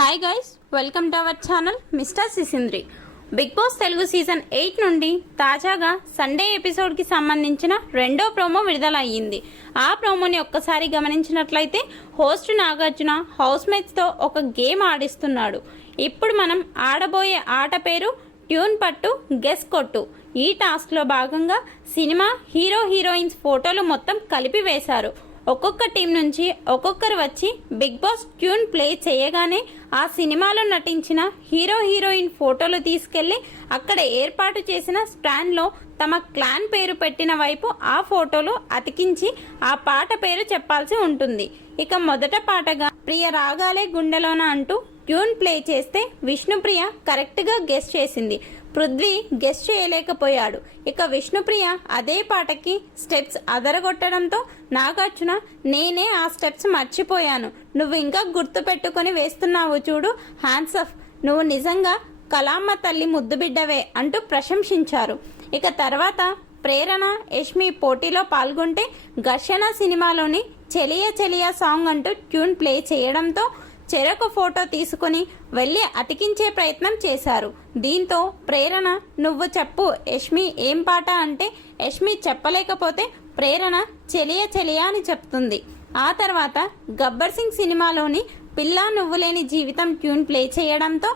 Hi guys, welcome to our channel Mister Sisindri. Bigg Boss Telugu season 8 నుండి తాజాగా Sunday ఎపిసోడ్కి సంబంధించిన రెండో ప్రోమో విడుదల అయ్యింది. ఆ ప్రోమోని ఒక్కసారి గమనించినట్లయితే హోస్ట్ నాగార్జున హౌస్మేట్స్తో ఒక గేమ్ ఆడిస్తున్నాడు. ఇప్పుడు మనం ఆడబోయే ఆట పేరు ట్యూన్ పట్టు గెస్ కొట్టు. ఈ టాస్క్లో భాగంగా సినిమా హీరో హీరోయిన్స్ ఫోటోలు మొత్తం కలిపి వేశారు. ఒక్కొక్క టీం నుంచి ఒక్కొక్కరు వచ్చి బిగ్ బాస్ ట్యూన్ ప్లే చేయగానే ఆ సినిమాలో నటించిన హీరో హీరోయిన్ ఫోటోలు తీసుకెళ్లి అక్కడ ఏర్పాటు చేసిన స్టాండ్లో తమ క్లాన్ పేరు పెట్టిన వైపు ఆ ఫోటోలు అతికించి ఆ పాట పేరు చెప్పాల్సి ఉంటుంది. ఇక మొదట పాటగా ప్రియ రాగాలే గుండెలోన అంటూ ట్యూన్ ప్లే చేస్తే విష్ణుప్రియ కరెక్ట్గా గెస్ చేసింది. పృథ్వీ గెస్ చేయలేకపోయాడు. ఇక విష్ణుప్రియ అదే పాటకి స్టెప్స్ అదరగొట్టడంతో నాగార్జున నేనే ఆ స్టెప్స్ మర్చిపోయాను, నువ్వు ఇంకా గుర్తు పెట్టుకుని వేస్తున్నావు చూడు, హ్యాండ్స్ ఆఫ్, నువ్వు నిజంగా కలామ్మ తల్లి ముద్దు బిడ్డవే అంటూ ప్రశంసించారు. ఇక తర్వాత ప్రేరణ యష్మి పోటీలో పాల్గొంటే ఘర్షణ సినిమాలోని చెలియా చెలియా సాంగ్ అంటూ ట్యూన్ ప్లే చేయడంతో చెరొక ఫోటో తీసుకుని వెళ్ళి అతికించే ప్రయత్నం చేశారు. దీంతో ప్రేరణ నువ్వు చెప్పు యష్మి ఏం పాట అంటే యష్మి చెప్పలేకపోతే ప్రేరణ చెలియా చెలియా అని చెప్తుంది. ఆ తర్వాత గబ్బర్ సింగ్ సినిమాలోని పిల్లా నువ్వు లేని జీవితం ట్యూన్ ప్లే చేయడంతో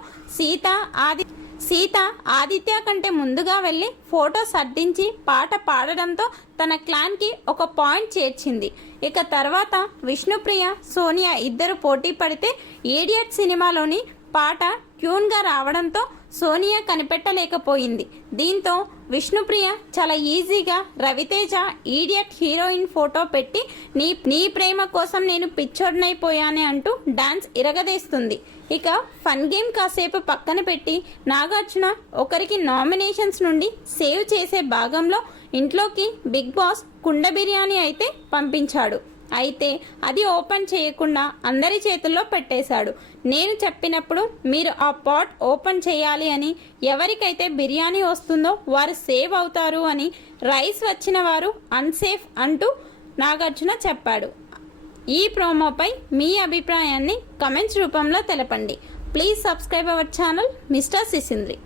సీత ఆదిత్య కంటే ముందుగా వెళ్ళి ఫోటో సర్దించి పాట పాడడంతో తన క్లాన్కి ఒక పాయింట్ చేర్చింది. ఇక తర్వాత విష్ణుప్రియ సోనియా ఇద్దరు పోటీ పడితే ఈడియట్ సినిమాలోని పాట ట్యూన్గా రావడంతో సోనియా కనిపెట్టలేకపోయింది. దీంతో విష్ణుప్రియ చాలా ఈజీగా రవితేజ ఈడియట్ హీరోయిన్ ఫోటో పెట్టి నీ ప్రేమ కోసం నేను పిచ్చోడ్నైపోయానే అంటూ డాన్స్ ఇరగదేస్తుంది. ఇక ఫన్ గేమ్ కాసేపు పక్కన పెట్టి నాగార్జున ఒకరికి నామినేషన్స్ నుండి సేవ్ చేసే భాగంలో ఇంట్లోకి బిగ్ బాస్ కుండ బిర్యానీ అయితే పంపించాడు. అయితే అది ఓపెన్ చేయకుండా అందరి చేతుల్లో పెట్టేశాడు. నేను చెప్పినప్పుడు మీరు ఆ పాట్ ఓపెన్ చేయాలి అని, ఎవరికైతే బిర్యానీ వస్తుందో వారు సేవ్ అవుతారు అని, రైస్ వచ్చిన వారు అన్సేఫ్ అంటూ నాగార్జున చెప్పాడు. ఈ ప్రోమోపై మీ అభిప్రాయాన్ని కమెంట్స్ రూపంలో తెలపండి. Please subscribe our channel Mister సిసింద్రి.